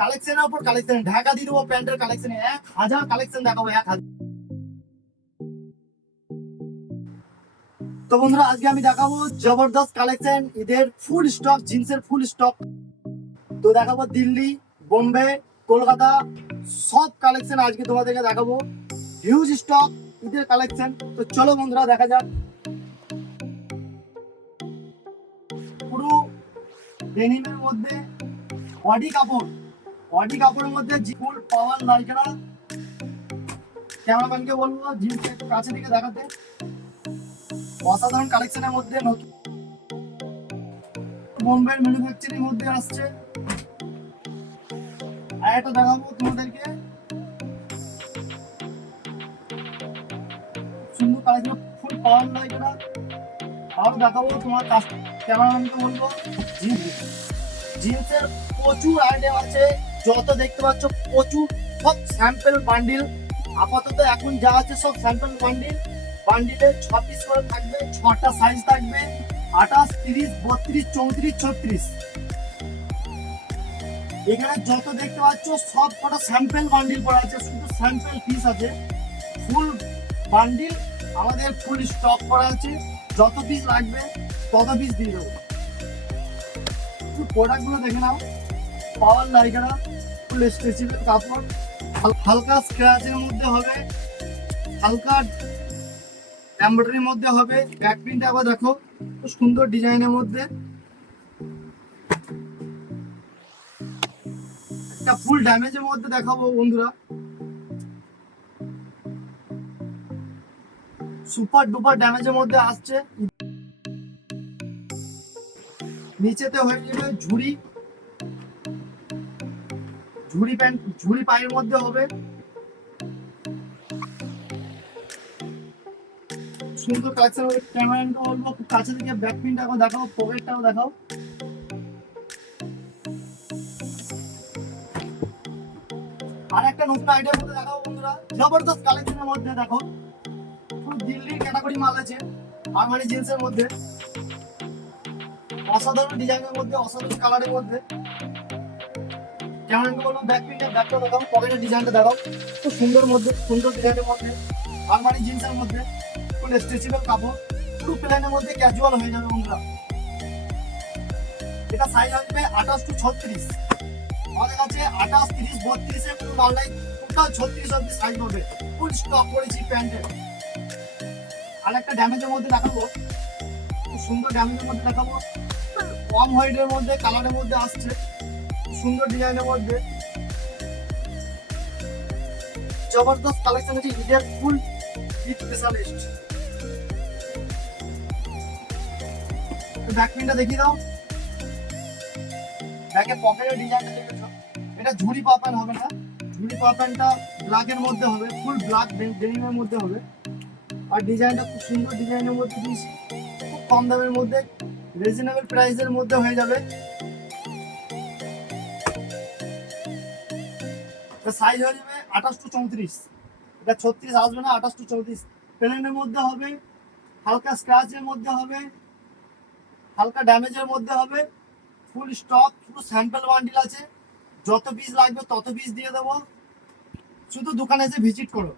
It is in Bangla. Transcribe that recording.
কালেকশনের উপর কালেকশন, ঢাকা দিয়ে দেবো প্যান্টের কালেকশনে 1000 কালেকশন দেখাবো 1000। তো বন্ধুরা আজকে আমি দেখাবো জবরদস্ত কালেকশন, ঈদের ফুল স্টক, জিন্সের ফুল স্টক। তো দেখাবো দিল্লি, বোম্বে, কলকাতা সব কালেকশন আজকে তোমাদেরকে দেখাবো। হিউজ স্টক ঈদের কালেকশন। তো চলো বন্ধুরা দেখা যাক। পুরো ডেনিমের মধ্যে বডি কাপড়, বডি কাপড়ের মধ্যে ফুল পাওয়ার লাইকরা। ক্যামেরাম্যানকে বলবো জিন্সটা একটু কাছে থেকে দেখাতে। অসাধারণ কালেকশনের মধ্যে নতুন বোম্বের ম্যানুফ্যাকচারিং মধ্যে আসছে। আর একটা দেখাবো তোমাদেরকে সুন্দর কালেকশন, ফুল পাওয়ার লাইকরা। আরো দেখাবো তোমার ক্যামেরাম্যানকে বলবো জিন্সের প্রচুর আইটেম আছে, যত দেখতে পাচ্ছ প্রচুর, সব স্যাম্পল বান্ডিল। আপাতত এখন যা আছে সব স্যাম্পল বান্ডিল। বান্ডিলে 6 পিস করে থাকবে, 6টা সাইজ থাকবে, 28, 30, 32, 34, 36। এখানে যত দেখতে পাচ্ছ সব কটা স্যাম্পল বান্ডিল করা আছে, শুধু স্যাম্পল পিস আছে। ফুল বান্ডিল আমাদের ফুল স্টক করা আছে, যত পিস লাগবে তত পিস দিয়ে দেবো। প্রোডাক্টগুলো দেখে নাও। পাওয়ার লাইকরা, ফুল স্ট্রেচেবল কাপড়, হালকা স্ক্র্যাচের মধ্যে হবে, হালকা এমব্রয়ডারির মধ্যে হবে। ব্যাক প্রিন্ট আবার দেখো খুব সুন্দর ডিজাইনের মধ্যে। একটা ফুল ড্যামেজের মধ্যে দেখাবো বন্ধুরা, সুপার ডুপার ড্যামেজের মধ্যে আসছে। নিচেতে হয়ে যাবে ঝুড়ি, ঝুড়ি প্যান্ট, ঝুড়ি পায়ের মধ্যে হবে। সুন্দর কালেকশন হবে। ক্যামেরাটা বলবো খুব কাছে থেকে ব্যাক প্রিন্টটাও দেখাও, পকেটটাও দেখাও। আর একটা নতুন আইডিয়ার মধ্যে দেখাবো বন্ধুরা, জবরদস্ত কালেকশনের মধ্যে দেখো পুরো দিল্লির ক্যাটাগরি মাল আছে। আরমানি জিন্সের মধ্যে অসাধারণ ডিজাইনের মধ্যে, অসাধারণ কালারের মধ্যে। ক্যামেরাকে বলবো ব্যাক প্রিন্টের ব্যাকটা দেখাও, পকেটের ডিজাইনটা দেখাও। খুব সুন্দর মধ্যে, সুন্দর ডিজাইনের মধ্যে, আরমানি জিন্সের মধ্যে, ফুল স্ট্রেচেবল কাপড়, পুরো প্লেনের মধ্যে ক্যাজুয়াল হয়ে যাবে বন্ধুরা। এটা সাইজ আসবে 28 to 36। আমাদের কাছে 28, 30, 32 এর কোনো মাল নাই, টোটাল 36 অবধি সাইজ হবে। ফুল স্টক করেছি প্যান্টের। আর একটা ড্যামেজের মধ্যে দেখাবো, খুব সুন্দর ড্যামেজের মধ্যে দেখাবো। কম হোয়াইটের মধ্যে, কালারের মধ্যে আসছে, সুন্দর ডিজাইনের মধ্যে। জবরদস্ত কালেকশন আছে ঈদের ফুল ঈদ স্পেশালিস্ট। ব্যাক প্রিন্টটা দেখিয়ে দাও। ব্যাকের পকেটের ডিজাইনটা দেখেছো, এটা ঝুড়ি পাপেন হবে না, ঝুড়ি পাপেনটা ব্ল্যাকের মধ্যে হবে, ফুল ব্ল্যাক ডেনিমের মধ্যে হবে। আর ডিজাইনটা খুব সুন্দর ডিজাইনের মধ্যে দিয়েছি, খুব কম দামের মধ্যে, রিজনেবল প্রাইসের মধ্যে হয়ে যাবে। সাইজ হয়ে যাবে 28 to 34। এটা 36 আসবে না, 28 to 34 প্লেনের মধ্যে হবে, হালকা স্ক্র্যাচের মধ্যে হবে, হালকা ড্যামেজের মধ্যে হবে। ফুল স্টক, পুরো স্যাম্পল বান্ডিল আছে, যত পিস লাগবে তত পিস দিয়ে দেবো। শুধু দোকানে এসে ভিজিট করো।